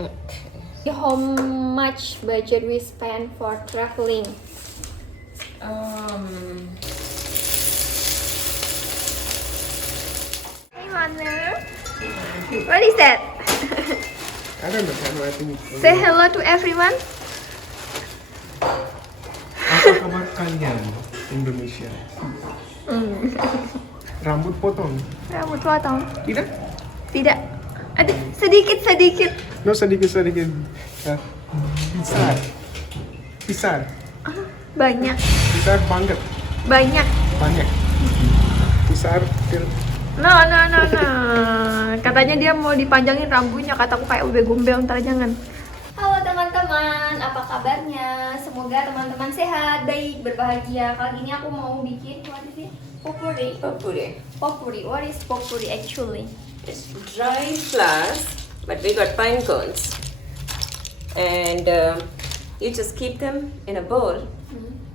Okay. How much budget we spend for traveling? Hey, Mother. What is that? I don't know. I think Say hello to everyone. apa kabar kalian Indonesia? Rambut potong? Rambut potong. Tidak? Tidak. Ada sedikit. No, sedikit. Besar. Besar. Banyak. Besar banget. Banyak. Banyak. Besar. No. Katanya dia mau dipanjangin rambutnya. Kataku kayak udah gombel, ntar jangan. Halo teman-teman, apa kabarnya? Semoga teman-teman sehat, baik, berbahagia. Kali ini aku mau bikin what is it? Popuri. What is popuri actually? It's dry flowers, but we got pine cones. And you just keep them in a bowl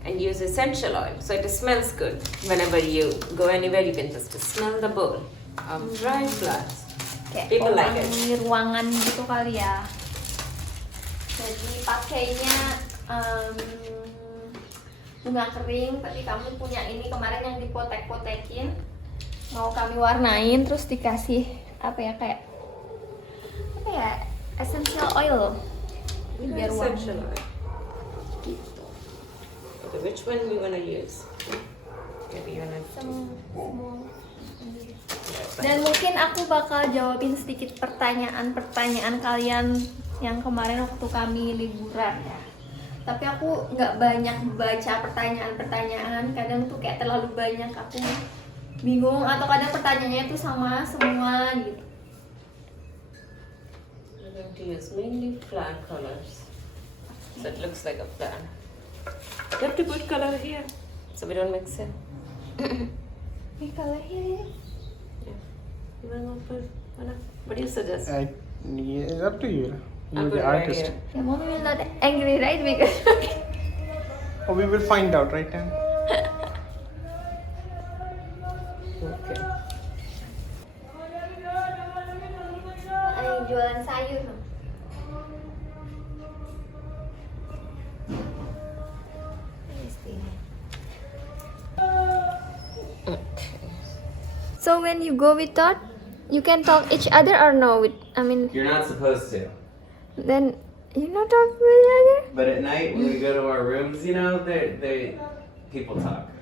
and use essential oil. So it smells good. Whenever you go anywhere, you can just smell the bowl of dry flowers. Kayak People like it. di ruangan gitu kali ya. Jadi pakainya bunga kering, tapi kami punya ini kemarin yang dipotek-potekin. Mau kami warnain terus dikasih essential oil. Biar wangi. Essential oil. Gitu. Okay, which one you wanna use? Maybe you wanna. Semua. Dan mungkin aku bakal jawabin sedikit pertanyaan-pertanyaan kalian yang kemarin waktu kami liburan ya. Tapi aku nggak banyak baca pertanyaan-pertanyaan, kadang tuh kayak terlalu banyak, aku bingung, atau kadang pertanyaannya tuh sama semua gitu. We're going to use mainly plant colors, so it looks like a plant. You have to put color here, so we don't mix it. Ini kalau ini You wanna put? What do you suggest? Yeah, it's up to you. I'll You're put the it right artist. here. ya, mommy will not angry right because Oh, we will find out, right? Then? Okay. Ay, jualan sayur no? So when you go with Todd, you can talk each other or no? You're not supposed to. Then you not talk with each other. But at night when we go to our rooms, they people talk.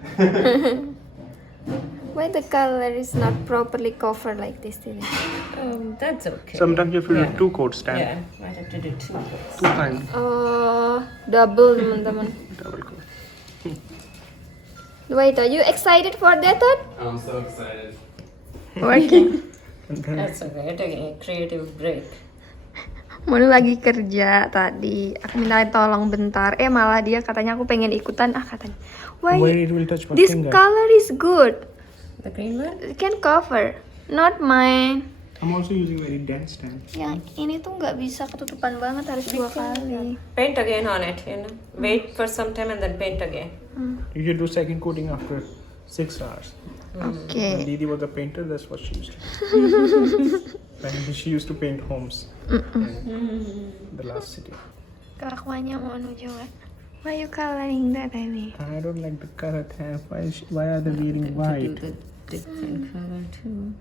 Why the color is not properly covered like this today? That's okay. Sometimes you have to Yeah. do two coats, stand. Yeah, might have to do two. Two times. Double teman-teman. Double coat. Wait, are you excited for that Todd? I'm so excited. Working. That's okay. You're taking a creative break. Manu lagi kerja tadi. Aku minta tolong bentar. Malah dia katanya aku pengen ikutan. Katanya. Why? It will touch my This finger. color is good. The green one? It can cover. Not mine. I'm also using very dense stand. Yang ini tuh nggak bisa ketutupan banget, harus 2 kali. Paint again on it, you know. Wait for some time and then paint again. You should do second coating after 6 hours. When Oke. Didi was a painter, that's what she used to do. When she used to paint homes in the last city. Kelakuannya Manu juga. Why you coloring that, I mean? I don't like the color tab. Why are they wearing white? To do the different color too.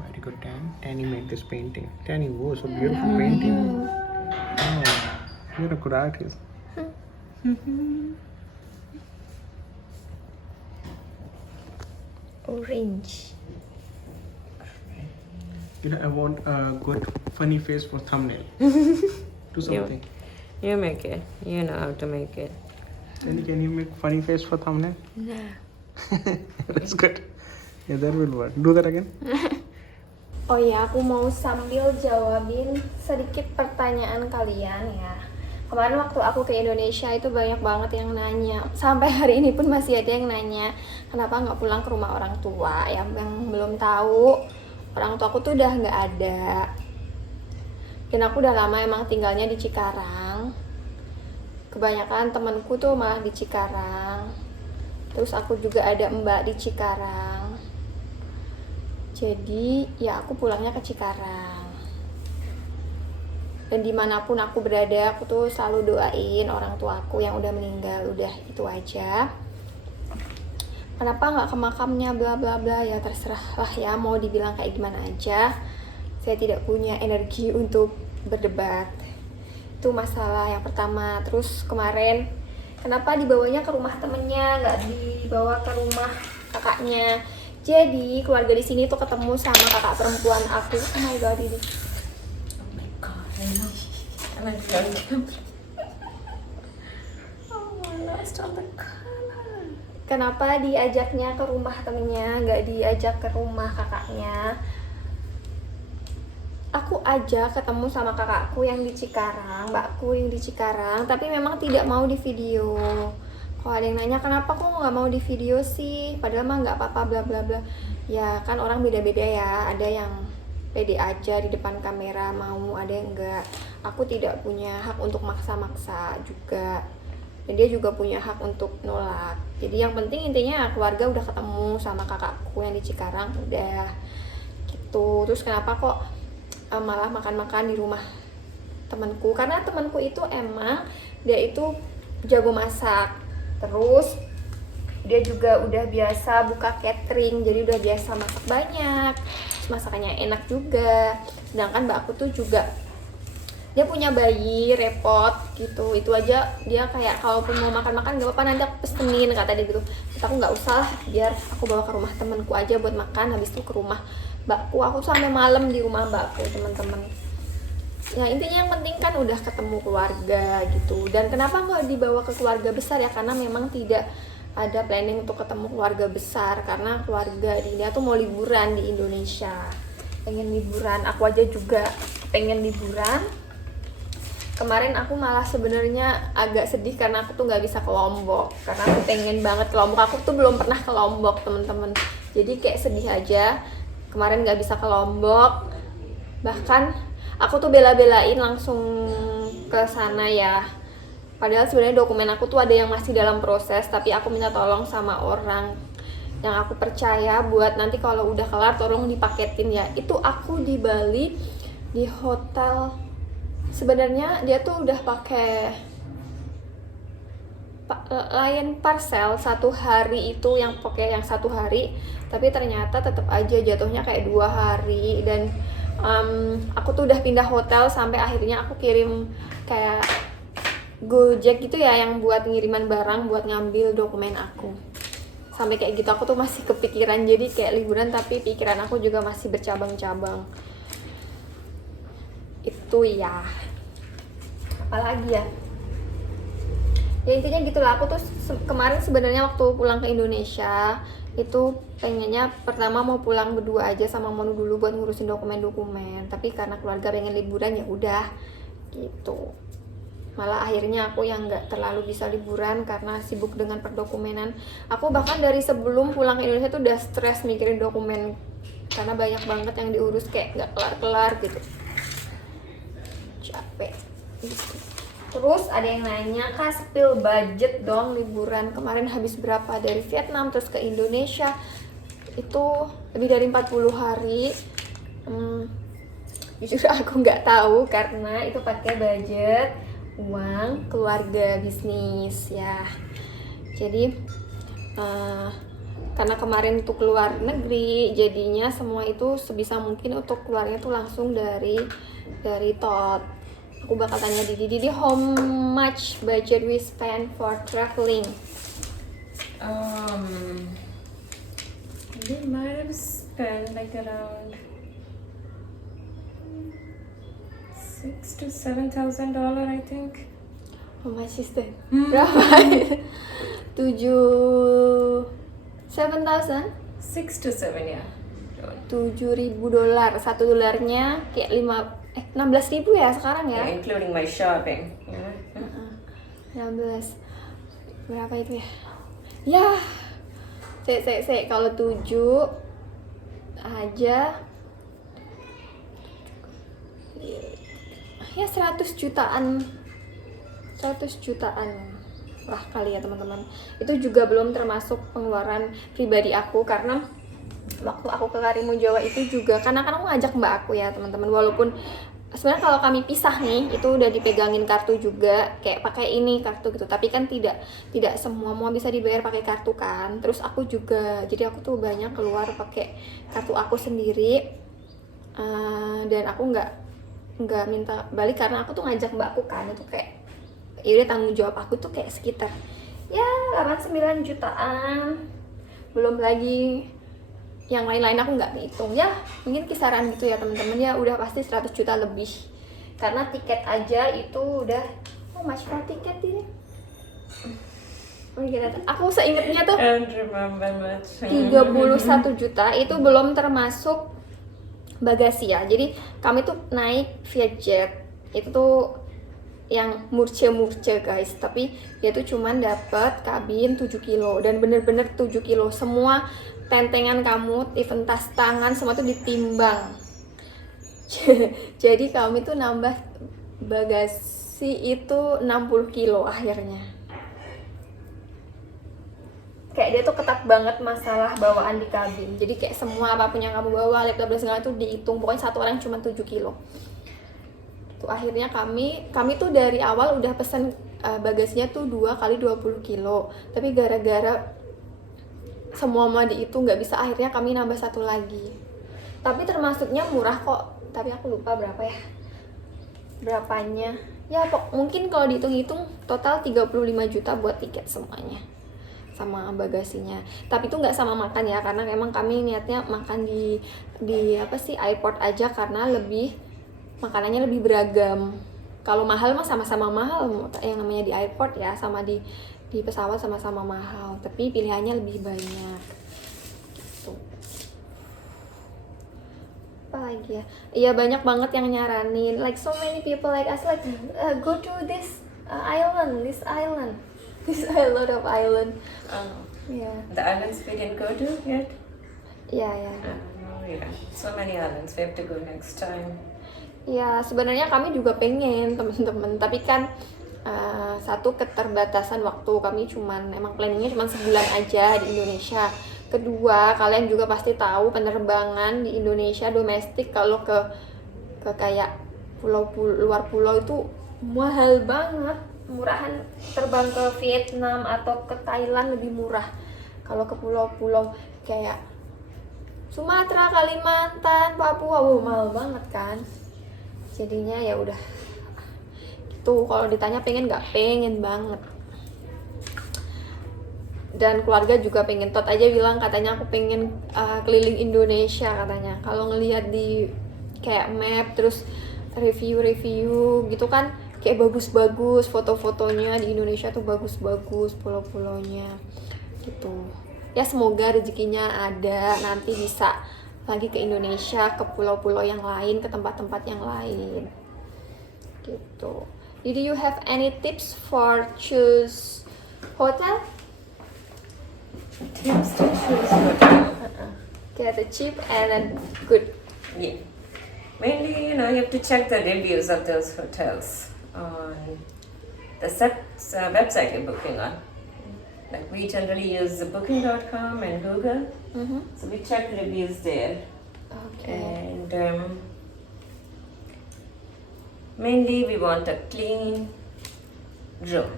Very good, Tanny made this painting. Tanny, whoa, so beautiful painting. Oh, you're a good artist. Orange. You know, I want a good funny face for thumbnail. Do something. You make it. You know how to make it. Tanny, can you make funny face for thumbnail? Nah. That's good. Yeah, that will work. Do that again. Oh ya, aku mau sambil jawabin sedikit pertanyaan kalian ya. Kemarin waktu aku ke Indonesia itu banyak banget yang nanya. Sampai hari ini pun masih ada yang nanya, kenapa nggak pulang ke rumah orang tua. Yang belum tahu, orang tua aku tuh udah nggak ada. Dan aku udah lama emang tinggalnya di Cikarang. Kebanyakan temanku tuh malah di Cikarang. Terus aku juga ada mbak di Cikarang. Jadi ya aku pulangnya ke Cikarang. Dan dimanapun aku berada, aku tuh selalu doain orang tua aku yang udah meninggal. Udah itu aja. Kenapa nggak ke makamnya bla bla bla, ya terserah lah ya, mau dibilang kayak gimana aja. Saya tidak punya energi untuk berdebat. Itu masalah yang pertama. Terus kemarin kenapa dibawanya ke rumah temennya, nggak dibawa ke rumah kakaknya. Jadi keluarga di sini tuh ketemu sama kakak perempuan aku. Oh my god, ini. Oh my god, I know. And I'm going Oh, lost all the color. Kenapa diajaknya ke rumah temennya, nggak diajak ke rumah kakaknya? Aku ajak ketemu sama kakakku yang di Cikarang, mbakku yang di Cikarang, tapi memang tidak mau di video. Kalau ada yang nanya kenapa kok nggak mau di video sih, padahal mah nggak apa-apa bla bla bla. Ya kan orang beda-beda ya, ada yang pede aja di depan kamera mau, ada yang enggak. Aku tidak punya hak untuk maksa-maksa juga, dan dia juga punya hak untuk nolak. Jadi yang penting intinya keluarga udah ketemu sama kakakku yang di Cikarang, udah gitu. Terus kenapa kok malah makan-makan di rumah temanku? Karena temanku itu emang dia itu jago masak, terus dia juga udah biasa buka catering, jadi udah biasa masak banyak, masakannya enak juga. Sedangkan mbak aku tuh juga dia punya bayi, repot gitu. Itu aja dia kayak kalaupun mau makan-makan gak apa-apa, nanti aku pesenin kata dia gitu. Tapi aku nggak usah lah, biar aku bawa ke rumah temanku aja buat makan, habis itu ke rumah mbakku. Aku sampai malam di rumah mbakku, teman-teman. Ya intinya yang penting kan udah ketemu keluarga gitu. Dan kenapa nggak dibawa ke keluarga besar ya, karena memang tidak ada planning untuk ketemu keluarga besar, karena keluarga di India tuh mau liburan di Indonesia, pengen liburan. Aku aja juga pengen liburan. Kemarin aku malah sebenarnya agak sedih karena aku tuh nggak bisa ke Lombok, karena aku pengen banget ke Lombok. Aku tuh belum pernah ke Lombok, teman-teman, jadi kayak sedih aja kemarin nggak bisa ke Lombok. Bahkan aku tuh bela-belain langsung ke sana ya, padahal sebenarnya dokumen aku tuh ada yang masih dalam proses, tapi aku minta tolong sama orang yang aku percaya buat nanti kalau udah kelar tolong dipaketin ya. Itu aku di Bali di hotel, sebenarnya dia tuh udah pakai Lion Parcel 1 hari, itu yang pakai yang 1 hari, tapi ternyata tetap aja jatuhnya kayak 2 hari. Dan aku tuh udah pindah hotel sampai akhirnya aku kirim kayak Gojek gitu ya, yang buat ngiriman barang buat ngambil dokumen aku. Sampai kayak gitu aku tuh masih kepikiran, jadi kayak liburan tapi pikiran aku juga masih bercabang-cabang. Itu ya. Apalagi ya? Ya intinya gitulah. Aku tuh kemarin sebenarnya waktu pulang ke Indonesia itu pengennya pertama mau pulang berdua aja sama Monu dulu buat ngurusin dokumen-dokumen, tapi karena keluarga pengen liburan ya udah gitu. Malah akhirnya aku yang nggak terlalu bisa liburan karena sibuk dengan perdokumenan. Aku bahkan dari sebelum pulang ke Indonesia tuh udah stres mikirin dokumen, karena banyak banget yang diurus kayak nggak kelar-kelar gitu. Capek gitu. Terus ada yang nanya, Kak spill budget dong liburan kemarin habis berapa dari Vietnam terus ke Indonesia, itu lebih dari 40 hari. Jujur aku nggak tahu karena itu pakai budget uang keluarga bisnis ya. Jadi karena kemarin tuh keluar negeri, jadinya semua itu sebisa mungkin untuk keluarnya tuh langsung dari Tot. Aku bakal tanya Didi, how much budget we spend for traveling? We might have spent like around $6,000 to $7,000, I think. How much is that? Berapa? 7,000? 6 to 7, ya. $7,000. $1 kayak 16.000 ya sekarang ya? Yeah, including my shopping. 16. Berapa itu ya? Ya. Kalau 7 aja ya 100 jutaan. 100 jutaan lah kali ya teman-teman. Itu juga belum termasuk pengeluaran pribadi aku, karena waktu aku ke Karimun Jawa itu juga, karena kan aku ngajak mbak aku ya teman-teman, walaupun sebenarnya kalau kami pisah nih itu udah dipegangin kartu juga, kayak pakai ini kartu gitu, tapi kan tidak semua bisa dibayar pakai kartu kan. Terus aku juga, jadi aku tuh banyak keluar pakai kartu aku sendiri, dan aku nggak minta balik karena aku tuh ngajak mbak aku kan, itu kayak ya udah tanggung jawab aku tuh kayak sekitar ya 8-9 jutaan, belum lagi yang lain-lain aku nggak hitung ya, mungkin kisaran gitu ya teman-teman ya, udah pasti 100 juta lebih karena tiket aja itu udah much for tiket ini. Aku seingatnya tuh I don't remember much. 31 juta itu belum termasuk bagasi ya. Jadi kami tuh naik Vietjet itu tuh yang murce guys, tapi dia tuh cuman dapat kabin 7 kilo dan bener-bener 7 kilo semua, tentengan kamu, even tas tangan semua tuh ditimbang. Jadi kami tuh nambah bagasi itu 60 kilo akhirnya. Kayak dia tuh ketat banget masalah bawaan di kabin. Jadi kayak semua apapun yang kamu bawa, laptop dan segala itu dihitung. Pokoknya satu orang cuma 7 kilo. Tuh akhirnya kami tuh dari awal udah pesen bagasinya tuh 2 kali 20 kilo. Tapi gara-gara semua dihitung nggak bisa, akhirnya kami nambah satu lagi. Tapi termasuknya murah kok. Tapi aku lupa berapa ya. Berapanya. Ya mungkin kalau dihitung-hitung total 35 juta buat tiket semuanya. Sama bagasinya. Tapi itu nggak sama makan ya, karena memang kami niatnya makan di airport aja karena makanannya lebih beragam. Kalau mahal mah sama-sama mahal, yang namanya di airport ya, sama di pesawat sama-sama mahal, tapi pilihannya lebih banyak. Gitu. Apa lagi ya? Iya banyak banget yang nyaranin, like so many people like us like go to this island, this island of island. Yeah. The islands we didn't go to yet? Yeah. Yeah. So many islands, we have to go next time. Ya sebenarnya kami juga pengen teman-teman, tapi kan satu keterbatasan waktu, kami emang planningnya cuma sebulan aja di Indonesia. Kedua, kalian juga pasti tahu penerbangan di Indonesia domestik kalau ke kayak luar pulau itu mahal banget. Murahan terbang ke Vietnam atau ke Thailand lebih murah. Kalau ke pulau-pulau kayak Sumatera, Kalimantan, Papua, mahal banget kan. Jadinya ya udah gitu. Kalau ditanya pengen nggak, pengen banget. Dan keluarga juga pengen. Tot aja bilang katanya aku pengen keliling Indonesia katanya. Kalau ngelihat di kayak map terus review gitu kan, kayak bagus-bagus foto-fotonya di Indonesia tuh, bagus-bagus pulau-pulaunya gitu. Ya semoga rezekinya ada, nanti bisa lagi ke Indonesia, ke pulau-pulau yang lain, ke tempat-tempat yang lain gitu. Did you have any tips for choose hotel? Tips to choose hotel. Get a cheap and then good. Yeah. Mainly, you have to check the reviews of those hotels on the website you're booking on. Like we generally use the booking.com and Google. So we check reviews there. Okay. And mainly we want a clean room.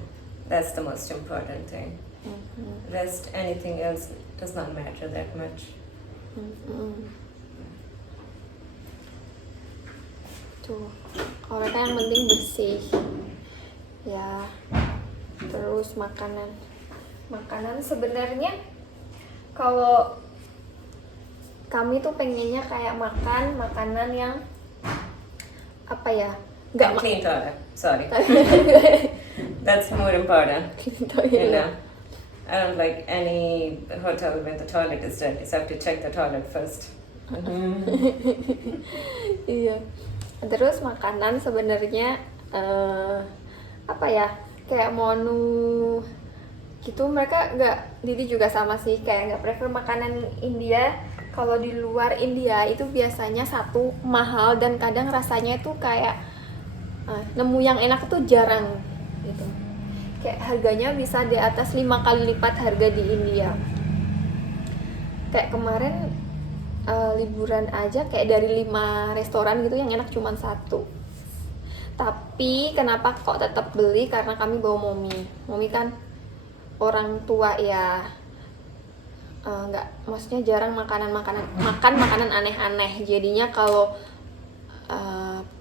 That's the most important thing. Rest, anything else does not matter that much. Tuh, kalau mereka yang penting bersih ya. Terus makanan sebenarnya kalau kami tuh pengennya kayak makanan yang apa ya, nggak Clean toilet. Sorry. That's more important. You know, I don't like any hotel where the toilet is dirty, so I have to check the toilet first. Iya. Terus makanan sebenarnya apa ya, kayak menu gitu, mereka Didi juga sama sih, kayak nggak prefer makanan India. Kalau di luar India itu biasanya satu mahal dan kadang rasanya itu kayak nemu yang enak tuh jarang gitu. Kayak harganya bisa di atas 5 kali lipat harga di India. Kayak kemarin liburan aja kayak dari 5 restoran gitu yang enak cuman 1. Tapi kenapa kok tetap beli? Karena kami bawa Momi kan orang tua ya, nggak, maksudnya jarang makan makanan aneh-aneh. Jadinya kalau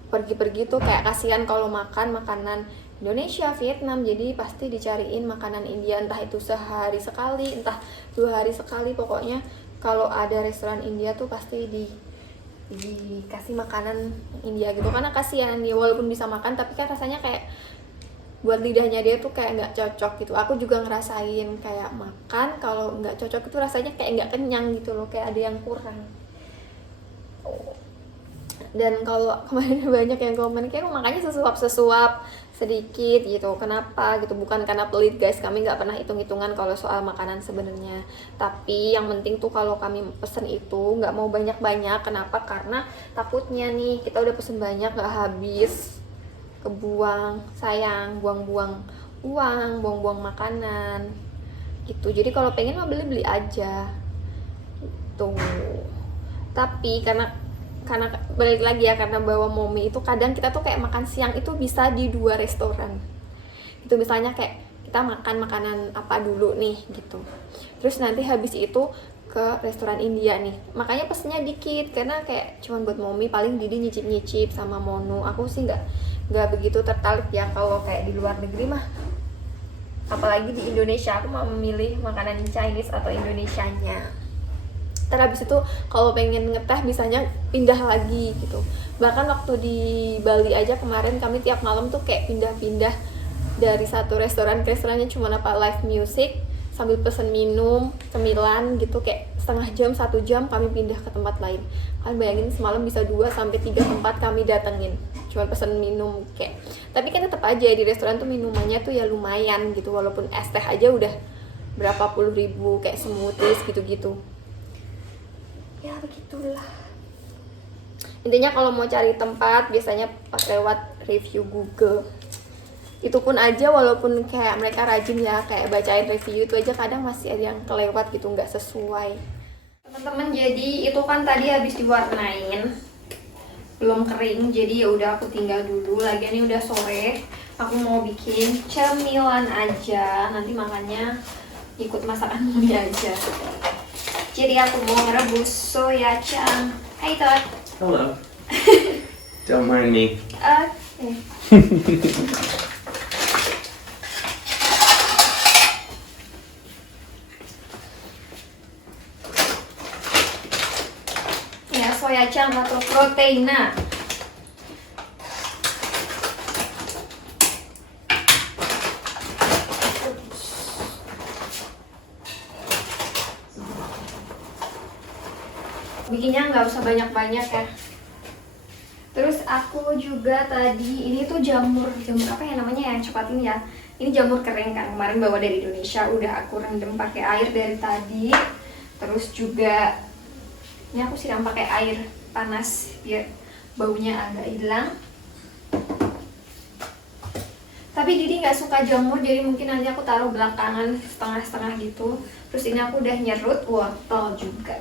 pergi-pergi tuh kayak kasihan kalau makan makanan Indonesia, Vietnam, jadi pasti dicariin makanan India, entah itu sehari sekali, entah 2 hari sekali, pokoknya kalau ada restoran India tuh pasti dikasih makanan India gitu, karena kasihan dia walaupun bisa makan tapi kan rasanya kayak buat lidahnya dia tuh kayak nggak cocok gitu. Aku juga ngerasain kayak makan kalau nggak cocok itu rasanya kayak nggak kenyang gitu loh, kayak ada yang kurang. Dan kalau kemarin banyak yang komen kayak makanya sesuap sedikit gitu, kenapa gitu? Bukan karena pelit guys, kami nggak pernah hitung-hitungan kalau soal makanan sebenarnya. Tapi yang penting tuh kalau kami pesen itu nggak mau banyak-banyak. Kenapa? Karena takutnya nih kita udah pesen banyak nggak habis, kebuang, sayang, buang-buang uang, buang-buang makanan gitu. Jadi kalau pengen mah beli aja tuh. Tapi karena balik lagi ya, karena bawa Momi itu kadang kita tuh kayak makan siang itu bisa di 2 restoran itu, misalnya kayak kita makan makanan apa dulu nih gitu, terus nanti habis itu ke restoran India nih, makanya pesennya dikit karena kayak cuman buat Momi, paling Didi nyicip sama Monu. Aku sih nggak begitu tertarik ya kalau kayak di luar negeri mah, apalagi di Indonesia aku mau memilih makanan Chinese atau Indonesianya. Habis itu kalau pengen ngeteh bisanya pindah lagi gitu. Bahkan waktu di Bali aja kemarin kami tiap malam tuh kayak pindah-pindah dari satu restoran ke restorannya, cuma live music sambil pesen minum, cemilan gitu, kayak setengah jam, 1 jam kami pindah ke tempat lain. Kalian bayangin semalam bisa 2-3 tempat kami datengin, cuma pesen minum kayak. Tapi kan tetap aja di restoran tuh minumannya tuh ya lumayan gitu, walaupun es teh aja udah berapa puluh ribu, kayak smoothies gitu-gitu. Ya begitulah. Intinya kalau mau cari tempat biasanya lewat review Google. Itu pun aja walaupun kayak mereka rajin ya kayak bacain review itu aja, kadang masih ada yang kelewat gitu, nggak sesuai. Teman-teman, jadi itu kan tadi habis diwarnain belum kering, jadi ya udah aku tinggal dulu. Lagian ini udah sore, aku mau bikin cemilan aja, nanti makannya ikut masakan Momi aja. Jadi aku mau ngerebus soya chunk. Hai Todd. Hello. Don't mind me. Oke. Ya, soya chunk atau proteina. Bikinnya nggak usah banyak-banyak ya. Terus aku juga tadi, ini tuh jamur apa ya namanya ya, cepat ini ya. Ini jamur kering kan, kemarin bawa dari Indonesia, udah aku rendam pakai air dari tadi. Terus juga ini aku siram pakai air panas biar baunya agak hilang. Tapi Didi nggak suka jamur, jadi mungkin nanti aku taruh belakangan setengah-setengah gitu. Terus ini aku udah nyerut wortel juga.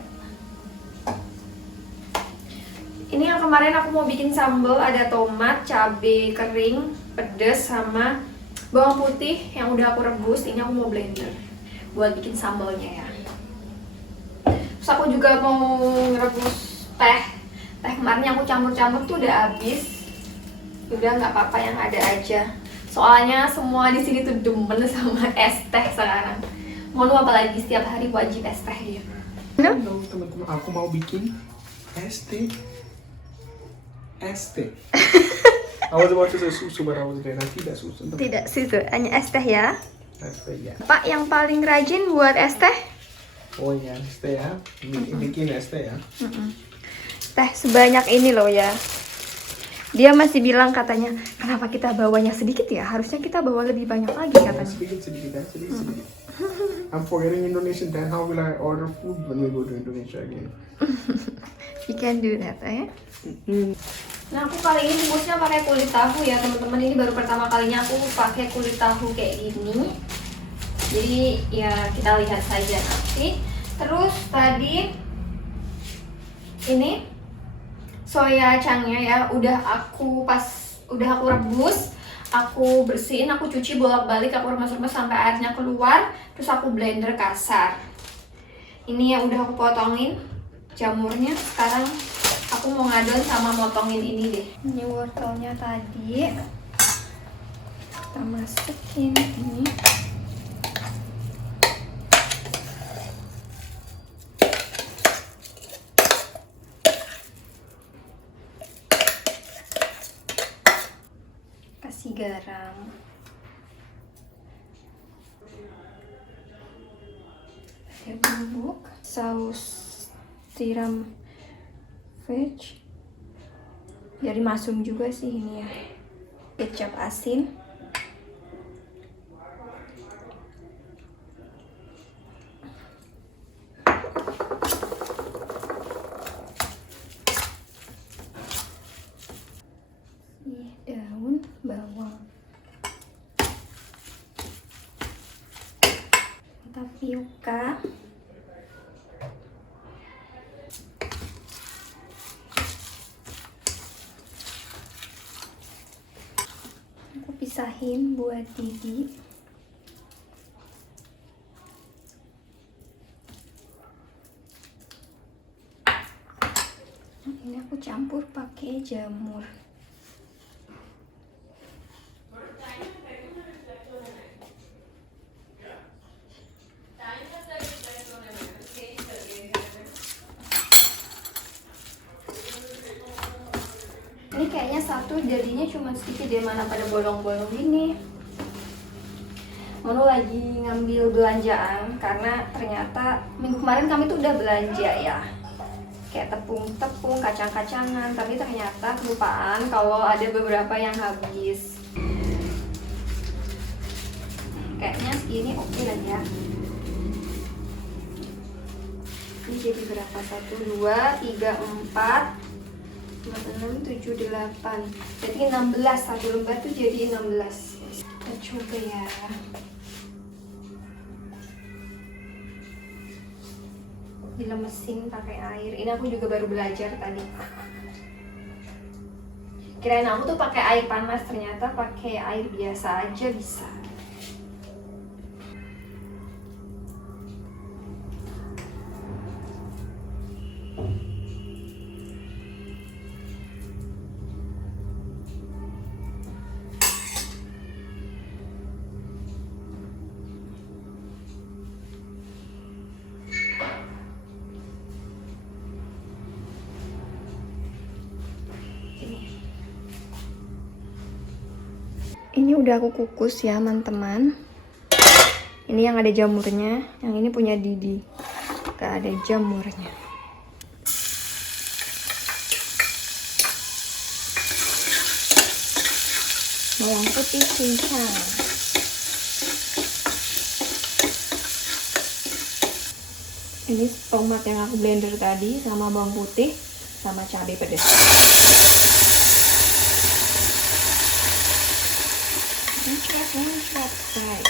Ini yang kemarin aku mau bikin sambal, ada tomat, cabai kering, pedas, sama bawang putih yang udah aku rebus. Ini aku mau blender buat bikin sambalnya ya. Terus aku juga mau ngerebus teh kemarin aku campur-campur tuh udah habis. Udah nggak apa-apa yang ada aja. Soalnya semua di sini tuh demen sama es teh sekarang. Mau apalagi setiap hari wajib es teh ya. Halo teman-teman, aku mau bikin es teh. Es teh. I was about to say susu, but I was there. Tidak susu. Tidak susu, hanya es teh ya. Es teh ya. Pak yang paling rajin buat es teh? Oh iya, es teh ya. Bikin es teh ya. Teh sebanyak ini loh ya. Dia masih bilang katanya, kenapa kita bawanya sedikit ya? Harusnya kita bawa lebih banyak lagi katanya. Sedikit ya, sedikit. I'm forgetting Indonesian, then how will I order food when we go to Indonesia again? You can do that, Nah, aku kali ini bungkusnya pakai kulit tahu ya, teman-teman. Ini baru pertama kalinya aku pakai kulit tahu kayak gini. Jadi ya kita lihat saja nanti. Terus tadi Ini soya changnya ya, udah aku rebus, aku bersihin, aku cuci bolak-balik, aku remes-remes sampai airnya keluar, terus aku blender kasar. Ini yang udah aku potongin jamurnya. Sekarang aku mau ngadon sama motongin ini deh. Ini wortelnya tadi kita masukin ini. Kasih garam. Ada bubuk, saus tiram veg, dari masum juga sih ini ya. Kecap asin. Daun bawang, tapioka, aku pisahin buat Didi. Ini aku campur pakai jamur. Ini kayaknya satu jadinya cuma sedikit deh, mana pada bolong-bolong gini. Manu lagi ngambil belanjaan karena ternyata minggu kemarin kami tuh udah belanja ya. Kayak tepung-tepung, kacang-kacangan, tapi ternyata kelupaan kalau ada beberapa yang habis. Kayaknya segini oke lah ya. Ini jadi berapa? 1, 2, 3, 4, 5, 6, 7, 8. Jadi 16, satu lembar tuh jadi 16. Kita coba ya. Dilemesin pakai air. Ini aku juga baru belajar tadi. Kirain aku tuh pakai air panas, ternyata pakai air biasa aja bisa. Ini udah aku kukus ya teman-teman. Ini yang ada jamurnya, yang ini punya Didi, gak ada jamurnya. Bawang putih cincang. Ini tomat yang aku blender tadi sama bawang putih sama cabai pedas. Muncrat, guys.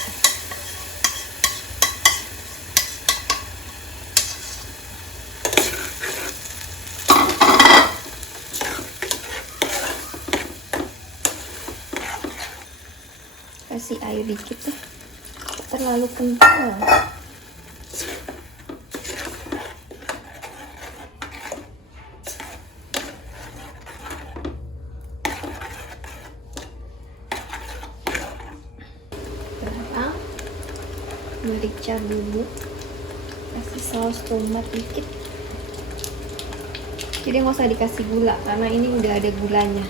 Kasih air dikit deh, terlalu kental. Merica bubuk, kasih saus tomat dikit. Jadi nggak usah dikasih gula karena ini udah ada gulanya.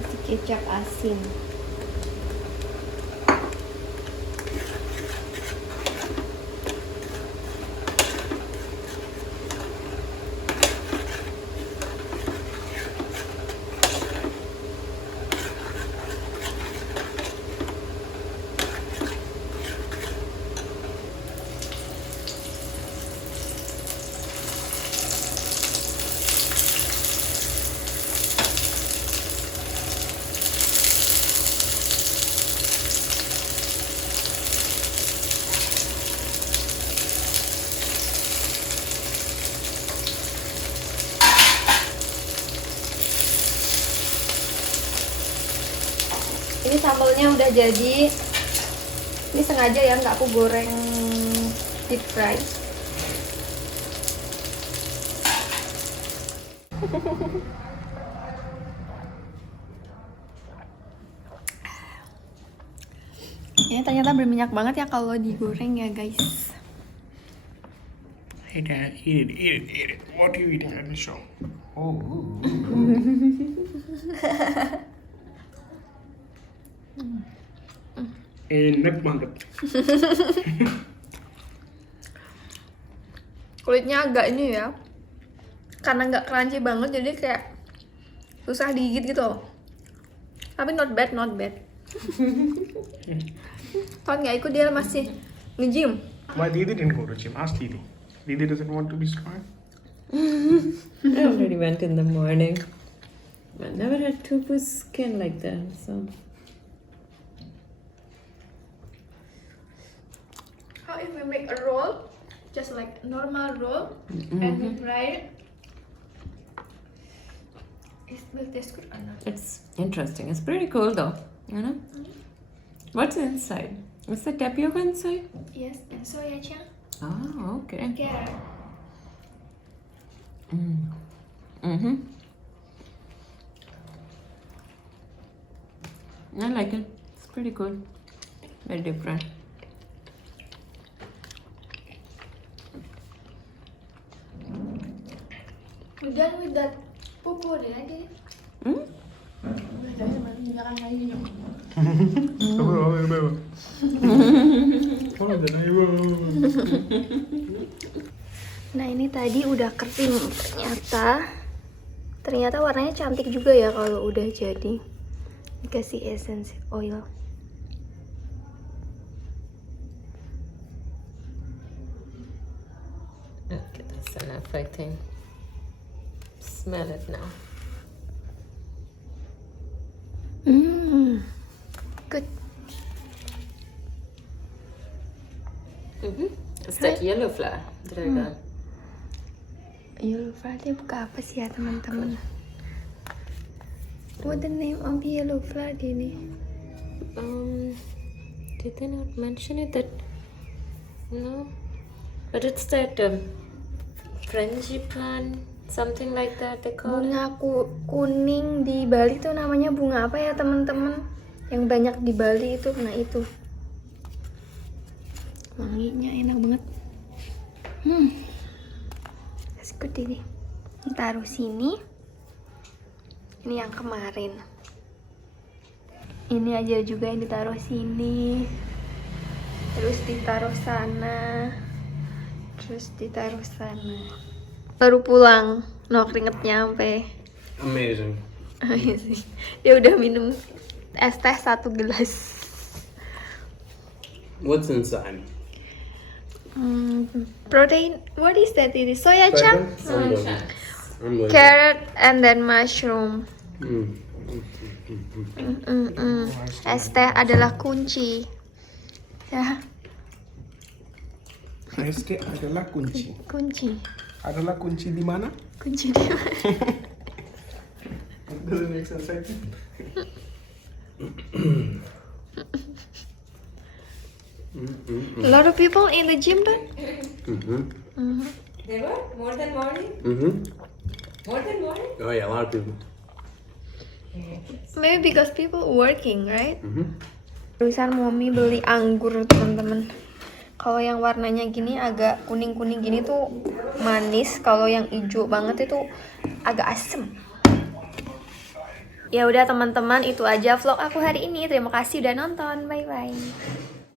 Kasih kecap asin. Ini sambalnya udah jadi. Ini sengaja ya nggak aku goreng deep fry. Ya ternyata berminyak banget ya kalau digoreng ya guys. Hey Dad, eat it. What are you eating? Let me show. Oh. Enak banget. Kulitnya agak ini ya, karena nggak crunchy banget jadi kayak susah digigit gitu loh. Tapi not bad. Kalau nggak ikut dia masih nge-gym. Why Didi didn't go to gym? Ask Didi. Didi doesn't want to be strong. I already went in the morning. I never had tofu skin like that, so. How if we make a roll, just like normal roll, and we fry it? It will taste good or not? It's interesting. It's pretty cool though, you know? What's inside? Is the tapioca inside? Yes, and soya chunk, Oh, okay. carrot. Mm-hmm. I like it. It's pretty cool. Very different. We're done with that pupur ya, Didi. Hmm? Nah ini tadi udah kering ternyata warnanya cantik juga ya kalau udah jadi. Dikasih essence oil. Okay, that's enough, I think. Smell it now. Good. It's that yellow flower that I got. Yellow flower dia buka apa sih ya teman-teman? What the name of yellow flower ini? Did they not mention it? That no, but it's that frangipane, something like that they call it. Bunga kuning di Bali tuh namanya bunga apa ya teman-teman? Yang banyak di Bali itu, nah itu. Wanginya enak banget. That's good ini. Taruh sini. Ini yang kemarin. Ini aja juga yang ditaruh sini. Terus ditaruh sana. Terus ditaruh sana. Baru pulang. No keringetnya sampai. Amazing. Dia udah minum es teh 1 gelas. What's inside? Protein. What is that? It is soya chunk, I'm with carrot, and then mushroom. it. Es teh adalah kunci. Ya, ST adalah kunci. kunci. Adalah kunci di mana? Kunci dia. Doesn't make sense, I think. A lot of people in the gym, then? There were more than morning. More than morning. Oh yeah, a lot of people. Maybe because people working, right? Barusan Mommy beli anggur, teman-teman. Kalau yang warnanya gini agak kuning-kuning gini tuh manis, kalau yang hijau banget itu agak asem. Ya udah teman-teman, itu aja vlog aku hari ini. Terima kasih udah nonton. Bye bye.